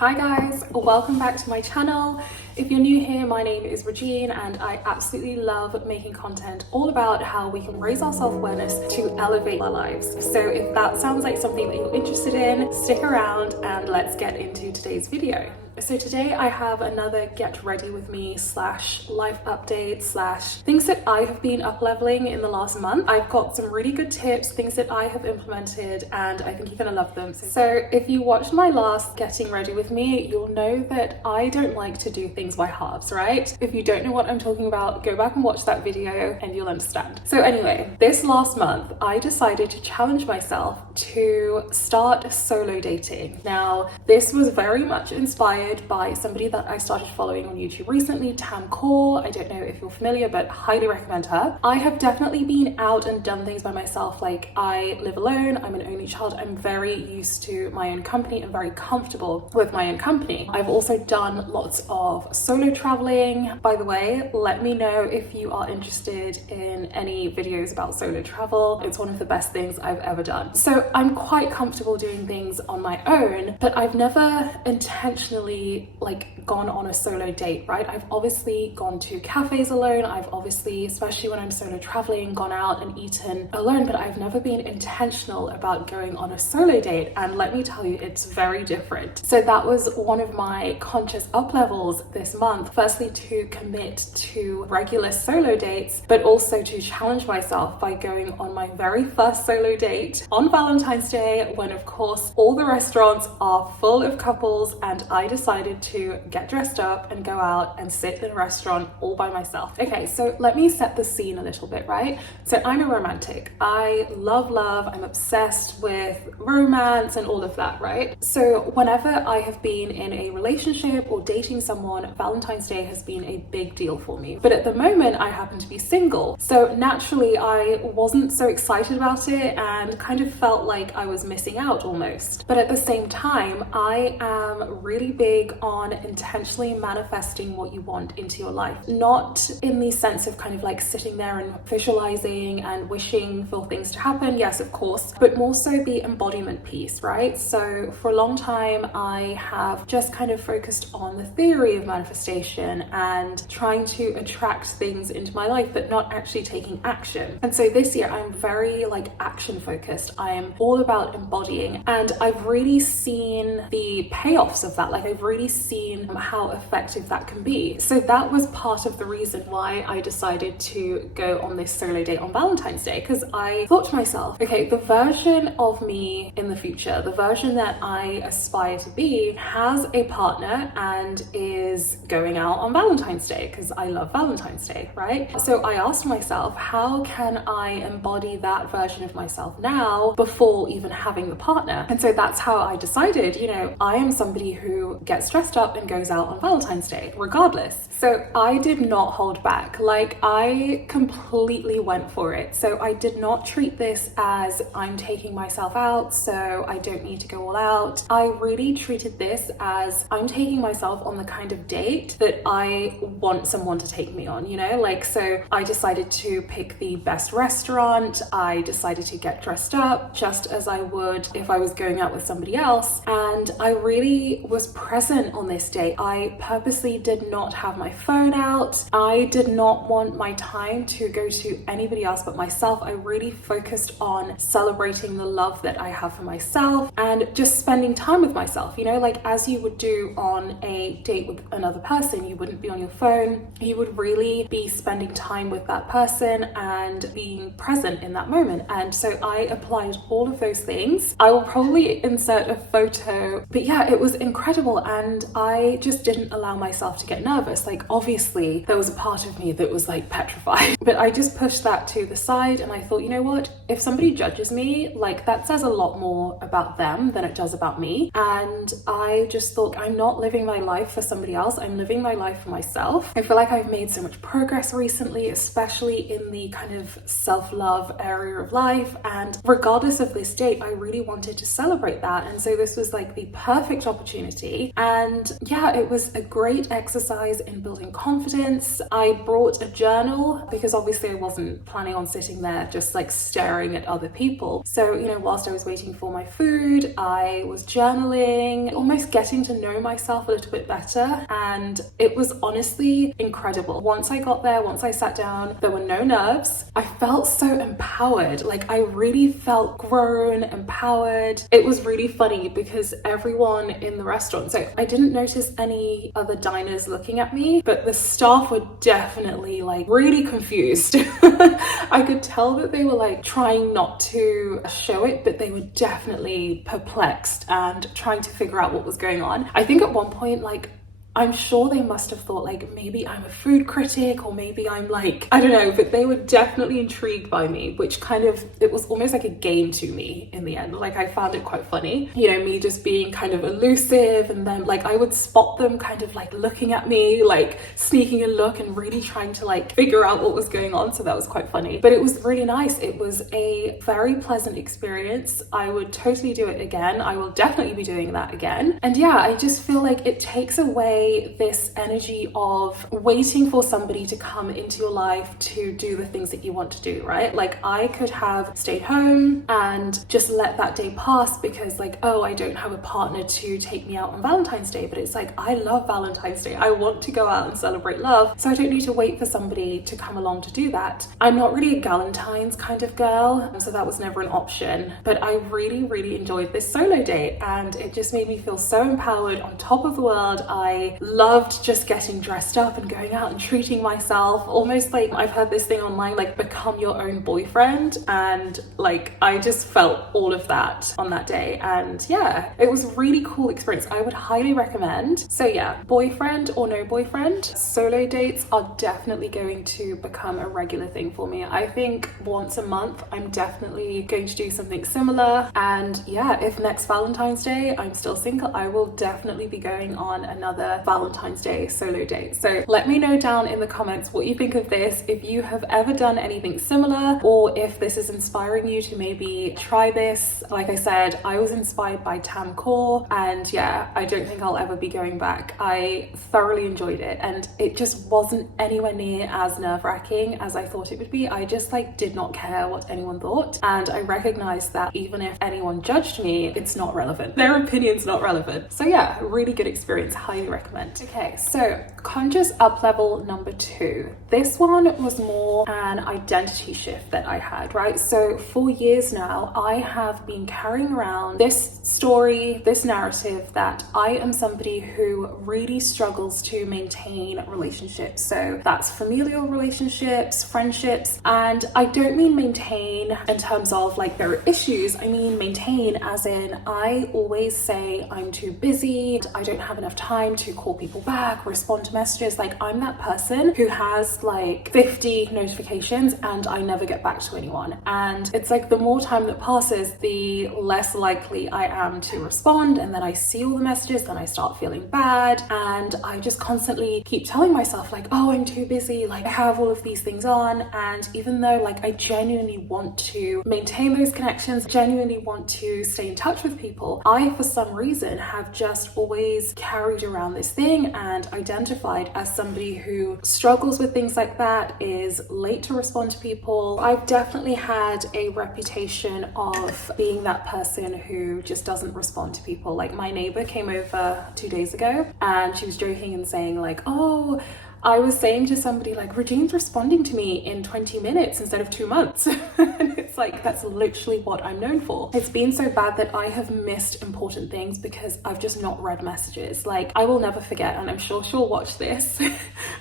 Hi guys, welcome back to my channel. If you're new here, my name is Regine and I absolutely love making content all about how we can raise our self-awareness to elevate our lives. So if that sounds like something that you're interested in, stick around and let's get into today's video. So today I have another get ready with me / life update / things that I have been up leveling in the last month. I've got some really good tips, things that I have implemented, and I think you're gonna love them. So if you watched my last getting ready with me, you'll know that I don't like to do things by halves, right? If you don't know what I'm talking about, go back and watch that video and you'll understand. So anyway, this last month, I decided to challenge myself to start solo dating. Now, this was very much inspired by somebody that I started following on YouTube recently, Tam Core. I don't know if you're familiar, but highly recommend her. I have definitely been out and done things by myself. Like, I live alone, I'm an only child, I'm very used to my own company and very comfortable with my own company. I've also done lots of solo traveling. By the way, let me know if you are interested in any videos about solo travel. It's one of the best things I've ever done. So I'm quite comfortable doing things on my own, but I've never intentionally gone on a solo date, right? I've obviously gone to cafes alone. I've obviously, especially when I'm solo traveling, gone out and eaten alone, but I've never been intentional about going on a solo date. And let me tell you, it's very different. So that was one of my conscious up levels this month. Firstly, to commit to regular solo dates, but also to challenge myself by going on my very first solo date on Valentine's Day, when of course all the restaurants are full of couples, and I decided to get dressed up and go out and sit in a restaurant all by myself. Okay, so let me set the scene a little bit, right? So I'm a romantic. I love, I'm obsessed with romance and all of that, right? So whenever I have been in a relationship or dating someone, Valentine's Day has been a big deal for me. But at the moment, I happen to be single. So naturally, I wasn't so excited about it and kind of felt like I was missing out almost. But at the same time, I am really big on intentionally manifesting what you want into your life. Not in the sense of kind of like sitting there and visualizing and wishing for things to happen, yes, of course, but more so the embodiment piece, right? So for a long time, I have just kind of focused on the theory of manifestation and trying to attract things into my life, but not actually taking action. And so this year, I'm very action focused. I am all about embodying, and I've really seen the payoffs of that. I've really seen how effective that can be. So that was part of the reason why I decided to go on this solo date on Valentine's Day, because I thought to myself, okay, the version of me in the future, the version that I aspire to be, has a partner and is going out on Valentine's Day, because I love Valentine's Day, right? So I asked myself, how can I embody that version of myself now before even having the partner? And so that's how I decided, I am somebody who gets dressed up and goes out on Valentine's Day regardless. So I did not hold back. I completely went for it. So I did not treat this as I'm taking myself out, so I don't need to go all out. I really treated this as I'm taking myself on the kind of date that I want someone to take me on, so I decided to pick the best restaurant. I decided to get dressed up just as I would if I was going out with somebody else. And I really was present on this day. I purposely did not have my phone out. I did not want my time to go to anybody else but myself. I really focused on celebrating the love that I have for myself and just spending time with myself, as you would do on a date with another person. You wouldn't be on your phone. You would really be spending time with that person and being present in that moment. And so I applied all of those things. I will probably insert a photo, but yeah, it was incredible. And I just didn't allow myself to get nervous. Obviously there was a part of me that was petrified, but I just pushed that to the side and I thought, you know what, if somebody judges me, that says a lot more about them than it does about me. And I just thought, I'm not living my life for somebody else. I'm living my life for myself. I feel like I've made so much progress recently, especially in the kind of self-love area of life. And regardless of this date, I really wanted to celebrate that. And so this was the perfect opportunity. And yeah, it was a great exercise in building confidence. I brought a journal because obviously I wasn't planning on sitting there just like staring at other people. So, you know, whilst I was waiting for my food, I was journaling, almost getting to know myself a little bit better. And it was honestly incredible. Once I got there, once I sat down, there were no nerves. I felt so empowered. Like I really felt grown, empowered. It was really funny because everyone in the restaurant, so I didn't notice any other diners looking at me, but the staff were definitely like really confused. I could tell that they were like trying not to show it, but they were definitely perplexed and trying to figure out what was going on. I think at one point, like, I'm sure they must have thought like maybe I'm a food critic or maybe I'm like, I don't know, but they were definitely intrigued by me, which kind of, it was almost like a game to me in the end. Like I found it quite funny, you know, me just being kind of elusive, and then like I would spot them kind of like looking at me, like sneaking a look and really trying to like figure out what was going on. So that was quite funny, but it was really nice. It was a very pleasant experience. I would totally do it again. I will definitely be doing that again. And yeah, I just feel like it takes away this energy of waiting for somebody to come into your life to do the things that you want to do, right? Like I could have stayed home and just let that day pass because like, oh, I don't have a partner to take me out on Valentine's Day, but it's like, I love Valentine's Day. I want to go out and celebrate love. So I don't need to wait for somebody to come along to do that. I'm not really a Galentine's kind of girl, so that was never an option, but I really, really enjoyed this solo date and it just made me feel so empowered, on top of the world. I loved just getting dressed up and going out and treating myself, almost like I've heard this thing online, like become your own boyfriend, and like I just felt all of that on that day. And yeah, it was a really cool experience. I would highly recommend. So yeah, boyfriend or no boyfriend, solo dates are definitely going to become a regular thing for me. I think once a month I'm definitely going to do something similar. And yeah, if next Valentine's Day I'm still single, I will definitely be going on another Valentine's Day solo date. So let me know down in the comments what you think of this, if you have ever done anything similar, or if this is inspiring you to maybe try this. Like I said, I was inspired by Tam Core, and yeah, I don't think I'll ever be going back. I thoroughly enjoyed it, and it just wasn't anywhere near as nerve-wracking as I thought it would be. I just like did not care what anyone thought, and I recognized that even if anyone judged me, it's not relevant. Their opinion's not relevant. So yeah, really good experience, highly recommend. Okay, so conscious up level number 2. This one was more an identity shift that I had, right? So for years now, I have been carrying around this story, this narrative that I am somebody who really struggles to maintain relationships. So that's familial relationships, friendships, and I don't mean maintain in terms of like there are issues. I mean maintain as in I always say I'm too busy, I don't have enough time to call people back, respond to messages. Like I'm that person who has like 50 notifications and I never get back to anyone. And it's like the more time that passes, the less likely I am to respond. And then I see all the messages, then I start feeling bad. And I just constantly keep telling myself like, oh, I'm too busy. Like I have all of these things on. And even though like I genuinely want to maintain those connections, genuinely want to stay in touch with people, I, for some reason, have just always carried around this thing and identified as somebody who struggles with things like that, is late to respond to people. I've definitely had a reputation of being that person who just doesn't respond to people. Like my neighbor came over 2 days ago and she was joking and saying like, oh, I was saying to somebody like, Regine's responding to me in 20 minutes instead of 2 months. And it's like, that's literally what I'm known for. It's been so bad that I have missed important things because I've just not read messages. Like I will never forget, and I'm sure she'll watch this.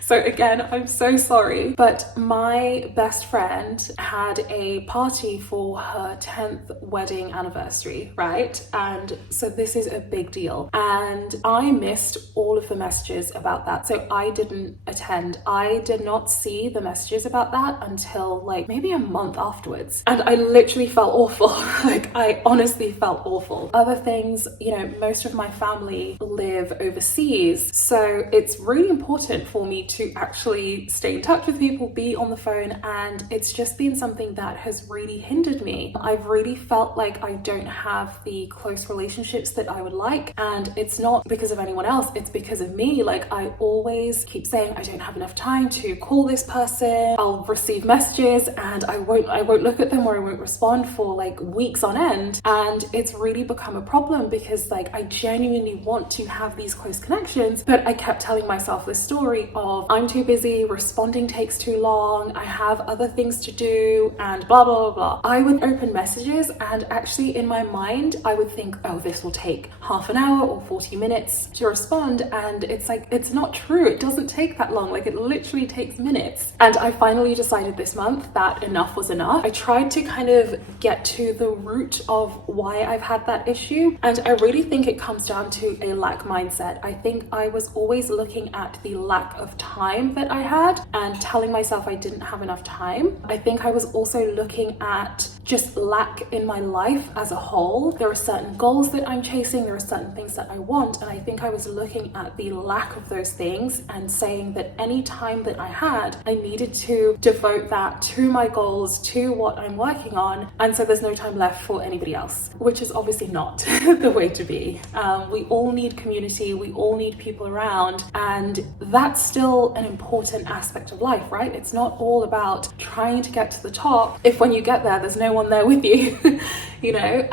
So again, I'm so sorry. But my best friend had a party for her 10th wedding anniversary, right? And so this is a big deal. And I missed all of the messages about that. So I didn't attend. I did not see the messages about that until like maybe a month afterwards. And I literally felt awful. Like, I honestly felt awful. Other things, you know, most of my family live overseas, so it's really important for me to actually stay in touch with people, be on the phone, and it's just been something that has really hindered me. I've really felt like I don't have the close relationships that I would like, and it's not because of anyone else, it's because of me. Like, I always keep saying I don't have enough time to call this person. I'll receive messages and I won't look at them, or I won't respond for like weeks on end, and it's really become a problem because like I genuinely want to have these close connections, but I kept telling myself this story of I'm too busy, responding takes too long, I have other things to do, and blah blah blah blah. I would open messages and actually in my mind I would think, oh, this will take half an hour or 40 minutes to respond, and it's like, it's not true. It doesn't take that long. Like, it literally takes minutes. And I finally decided this month that enough was enough. I tried to kind of get to the root of why I've had that issue, and I really think it comes down to a lack mindset. I think I was always looking at the lack of time that I had and telling myself I didn't have enough time. I think I was also looking at just lack in my life as a whole. There are certain goals that I'm chasing, there are certain things that I want, and I think I was looking at the lack of those things and saying that any time that I had, I needed to devote that to my goals, to what I'm working on, and so there's no time left for anybody else, which is obviously not the way to be. We all need community, we all need people around, and that's still an important aspect of life, right? It's not all about trying to get to the top if when you get there, there's no one there with you, you know?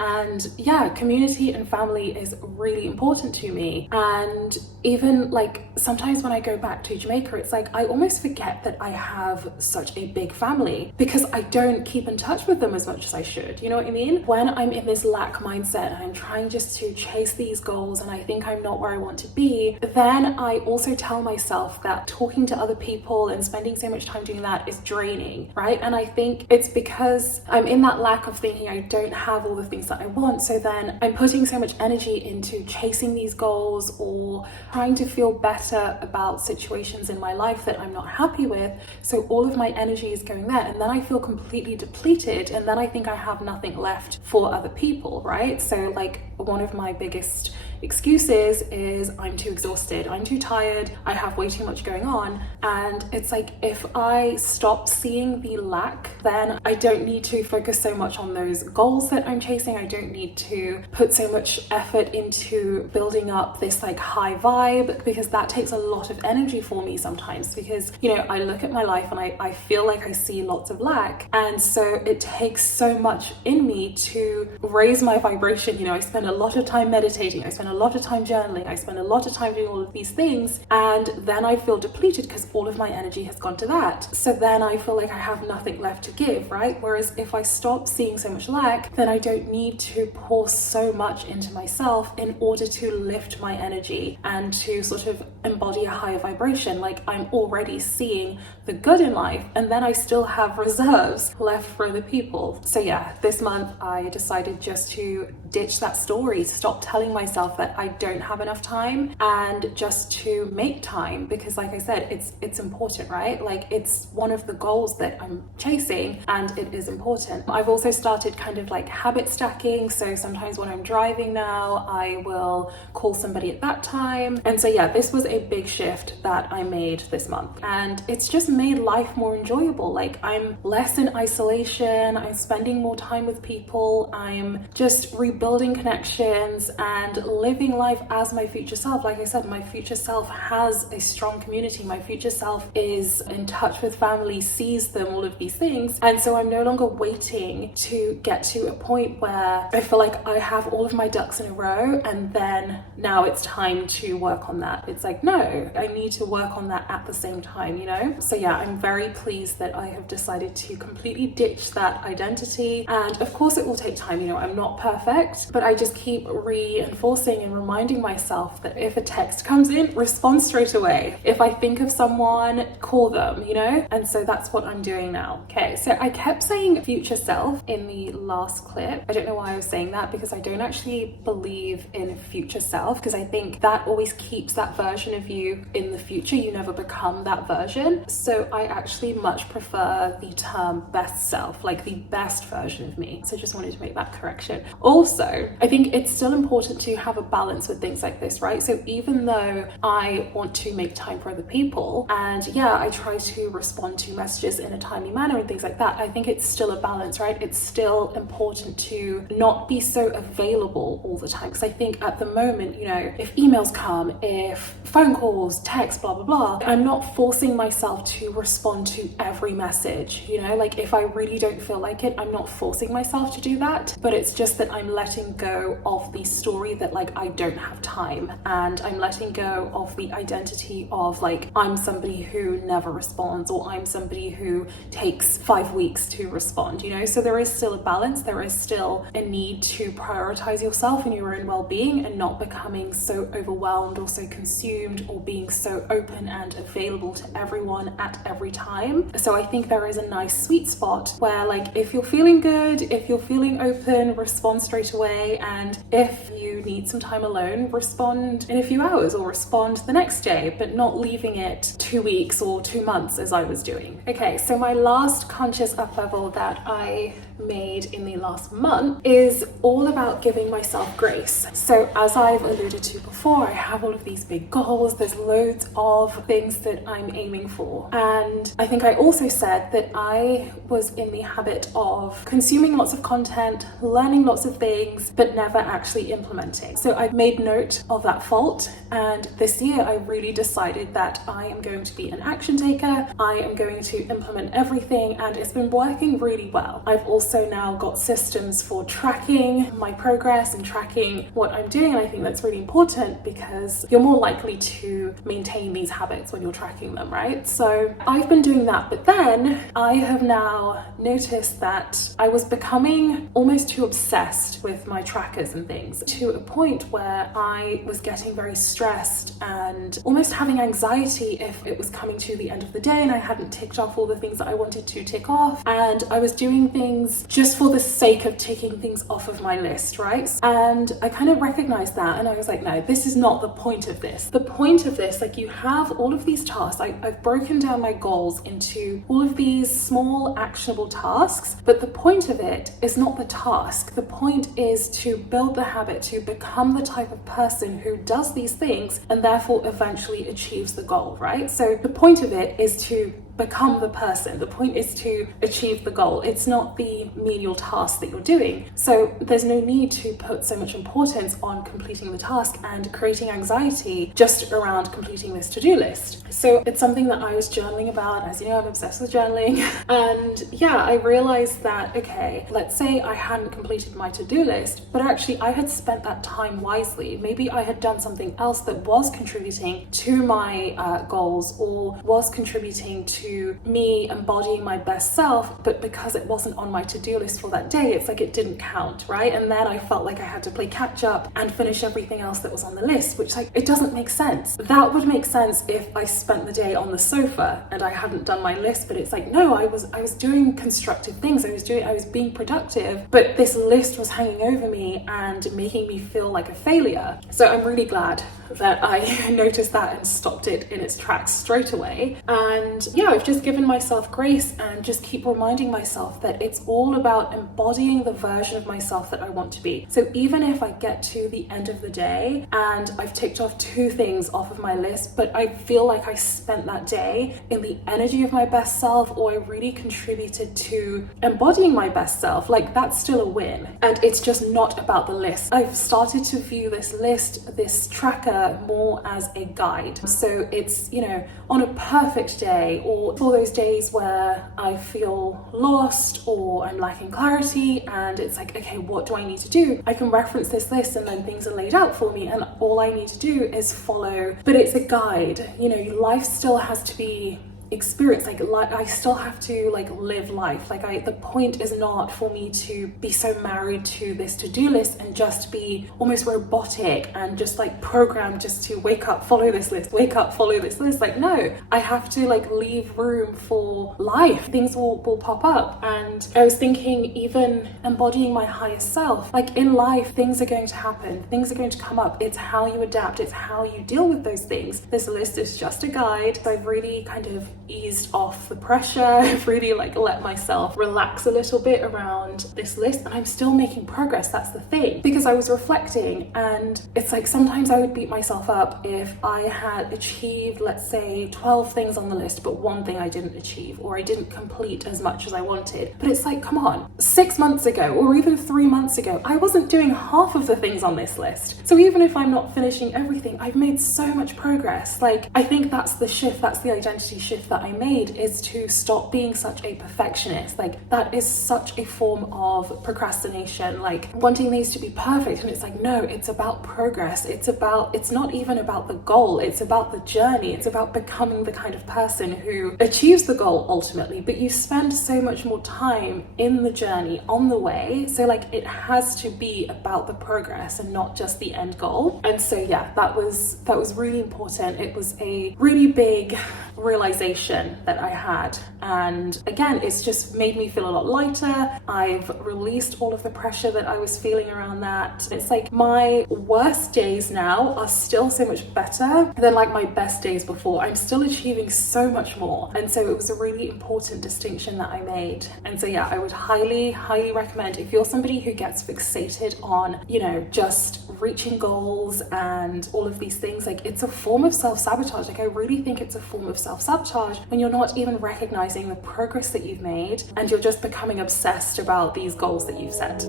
And yeah, community and family is really important to me. And even like sometimes when I go back to Jamaica, it's like I almost forget that I have such a big family because I don't keep in touch with them as much as I should. You know what I mean? When I'm in this lack mindset and I'm trying just to chase these goals and I think I'm not where I want to be, then I also tell myself that talking to other people and spending so much time doing that is draining, right? And I think it's because I'm in that lack of thinking I don't have all the things that I want, so then I'm putting so much energy into chasing these goals or trying to feel better about situations in my life that I'm not happy with, so all of my energy is going there, and then I feel completely depleted, and then I think I have nothing left for other people, right? So like one of my biggest excuses is I'm too exhausted, I'm too tired, I have way too much going on. And it's like, if I stop seeing the lack, then I don't need to focus so much on those goals that I'm chasing. I don't need to put so much effort into building up this like high vibe, because that takes a lot of energy for me sometimes, because, you know, I look at my life and I feel like I see lots of lack, and so it takes so much in me to raise my vibration. You know, I spend a lot of time meditating, I spend a lot of time journaling, I spend a lot of time doing all of these things, and then I feel depleted because all of my energy has gone to that. So then I feel like I have nothing left to give, right? Whereas if I stop seeing so much lack, then I don't need to pour so much into myself in order to lift my energy and to sort of embody a higher vibration. Like, I'm already seeing the good in life, and then I still have reserves left for other people. So yeah, this month I decided just to ditch that story, stop telling myself that I don't have enough time, and just to make time, because like I said, it's important, right? Like, it's one of the goals that I'm chasing and it is important. I've also started kind of like habit stacking, so sometimes when I'm driving now, I will call somebody at that time. And so yeah, this was a big shift that I made this month, and it's just made life more enjoyable. Like, I'm less in isolation, I'm spending more time with people, I'm just rebuilding connections and living life as my future self. Like I said, my future self has a strong community, my future self is in touch with family, sees them, all of these things. And so I'm no longer waiting to get to a point where I feel like I have all of my ducks in a row and then now it's time to work on that. It's like, no, I need to work on that at the same time, you know? So yeah, I'm very pleased that I have decided to completely ditch that identity. And of course it will take time, you know, I'm not perfect, but I just keep reinforcing noticing and reminding myself that if a text comes in, respond straight away. If I think of someone, call them, you know? And so that's what I'm doing now. Okay, so I kept saying future self in the last clip. I don't know why I was saying that, because I don't actually believe in future self, because I think that always keeps that version of you in the future. You never become that version. So I actually much prefer the term best self, like the best version of me. So just wanted to make that correction. Also, I think it's still important to have a balance with things like this, right? So even though I want to make time for other people, and yeah, I try to respond to messages in a timely manner and things like that, I think it's still a balance, right? It's still important to not be so available all the time, because I think at the moment, you know, if emails come, if phone calls, texts, blah, blah, blah, I'm not forcing myself to respond to every message, you know, like if I really don't feel like it, I'm not forcing myself to do that, but it's just that I'm letting go of the story that like I don't have time, and I'm letting go of the identity of like I'm somebody who never responds, or I'm somebody who takes 5 weeks to respond, you know? So there is still a balance, there is still a need to prioritize yourself and your own well-being, and not becoming so overwhelmed or so consumed, or being so open and available to everyone at every time. So I think there is a nice sweet spot where like if you're feeling good, if you're feeling open, respond straight away, and if you need some time alone, respond in a few hours or respond the next day, but not leaving it 2 weeks or 2 months as I was doing. Okay, so my last conscious up level that I made in the last month is all about giving myself grace. So as I've alluded to before, I have all of these big goals, there's loads of things that I'm aiming for, and I think I also said that I was in the habit of consuming lots of content, learning lots of things, but never actually implementing. So I've made note of that fault, and this year I really decided that I am going to be an action taker, I am going to implement everything, and it's been working really well. I've also now got systems for tracking my progress and tracking what I'm doing, and I think that's really important because you're more likely to maintain these habits when you're tracking them, right? So I've been doing that, but then I have now noticed that I was becoming almost too obsessed with my trackers and things, to a point where I was getting very stressed and almost having anxiety if it was coming to the end of the day and I hadn't ticked off all the things that I wanted to tick off, and I was doing things just for the sake of ticking things off of my list, right? And I kind of recognized that, and I was like, no, this is not the point of this. The point of this, like, you have all of these tasks. I've broken down my goals into all of these small actionable tasks, but the point of it is not the task. The point is to build the habit, to become the type of person who does these things and therefore eventually achieves the goal, right? So the point of it is to become the person. The point is to achieve the goal. It's not the menial task that you're doing. So there's no need to put so much importance on completing the task and creating anxiety just around completing this to-do list. So it's something that I was journaling about. As you know, I'm obsessed with journaling. And yeah, I realized that, okay, let's say I hadn't completed my to-do list, but actually I had spent that time wisely. Maybe I had done something else that was contributing to my goals, or was contributing to me embodying my best self, but because it wasn't on my to-do list for that day, it's like it didn't count, right? And then I felt like I had to play catch up and finish everything else that was on the list, which, like, it doesn't make sense. That would make sense if I spent the day on the sofa and I hadn't done my list, but it's like, no, I was doing constructive things, I was being productive, but this list was hanging over me and making me feel like a failure. So I'm really glad that I noticed that and stopped it in its tracks straight away. And yeah, I've just given myself grace and just keep reminding myself that it's all about embodying the version of myself that I want to be. So even if I get to the end of the day and I've ticked off 2 things off of my list, but I feel like I spent that day in the energy of my best self, or I really contributed to embodying my best self, like, that's still a win. And it's just not about the list. I've started to view this list, this tracker, more as a guide. So it's, you know, on a perfect day, or for those days where I feel lost or I'm lacking clarity and it's like, okay, what do I need to do? I can reference this list and then things are laid out for me and all I need to do is follow. But it's a guide, you know, life still has to be experience. Like I still have to like live life. Like the point is not for me to be so married to this to-do list and just be almost robotic and just like programmed just to wake up, follow this list, wake up, follow this list. Like, no, I have to like leave room for life. Things will pop up. And I was thinking, even embodying my higher self, like in life, things are going to happen, things are going to come up. It's how you adapt, it's how you deal with those things. This list is just a guide. So I've really kind of eased off the pressure. I've really like let myself relax a little bit around this list, and I'm still making progress. That's the thing, because I was reflecting, and it's like sometimes I would beat myself up if I had achieved, let's say, 12 things on the list, but one thing I didn't achieve, or I didn't complete as much as I wanted. But it's like, come on, 6 months ago, or even 3 months ago, I wasn't doing half of the things on this list. So even if I'm not finishing everything, I've made so much progress. Like, I think that's the shift, that's the identity shift that I made, is to stop being such a perfectionist. Like, that is such a form of procrastination, like wanting these to be perfect. And it's like, no, it's about progress. It's not even about the goal, it's about the journey. It's about becoming the kind of person who achieves the goal ultimately, but you spend so much more time in the journey, on the way. So like, it has to be about the progress and not just the end goal. And so yeah, that was really important. It was a really big realization that I had, and again, it's just made me feel a lot lighter. I've released all of the pressure that I was feeling around that. It's like my worst days now are still so much better than like my best days before. I'm still achieving so much more, and so it was a really important distinction that I made. And so yeah, I would highly recommend, if you're somebody who gets fixated on, you know, just reaching goals and all of these things, like it's a form of self-sabotage. Like I really think it's a form of self-sabotage when you're not even recognizing the progress that you've made and you're just becoming obsessed about these goals that you've set.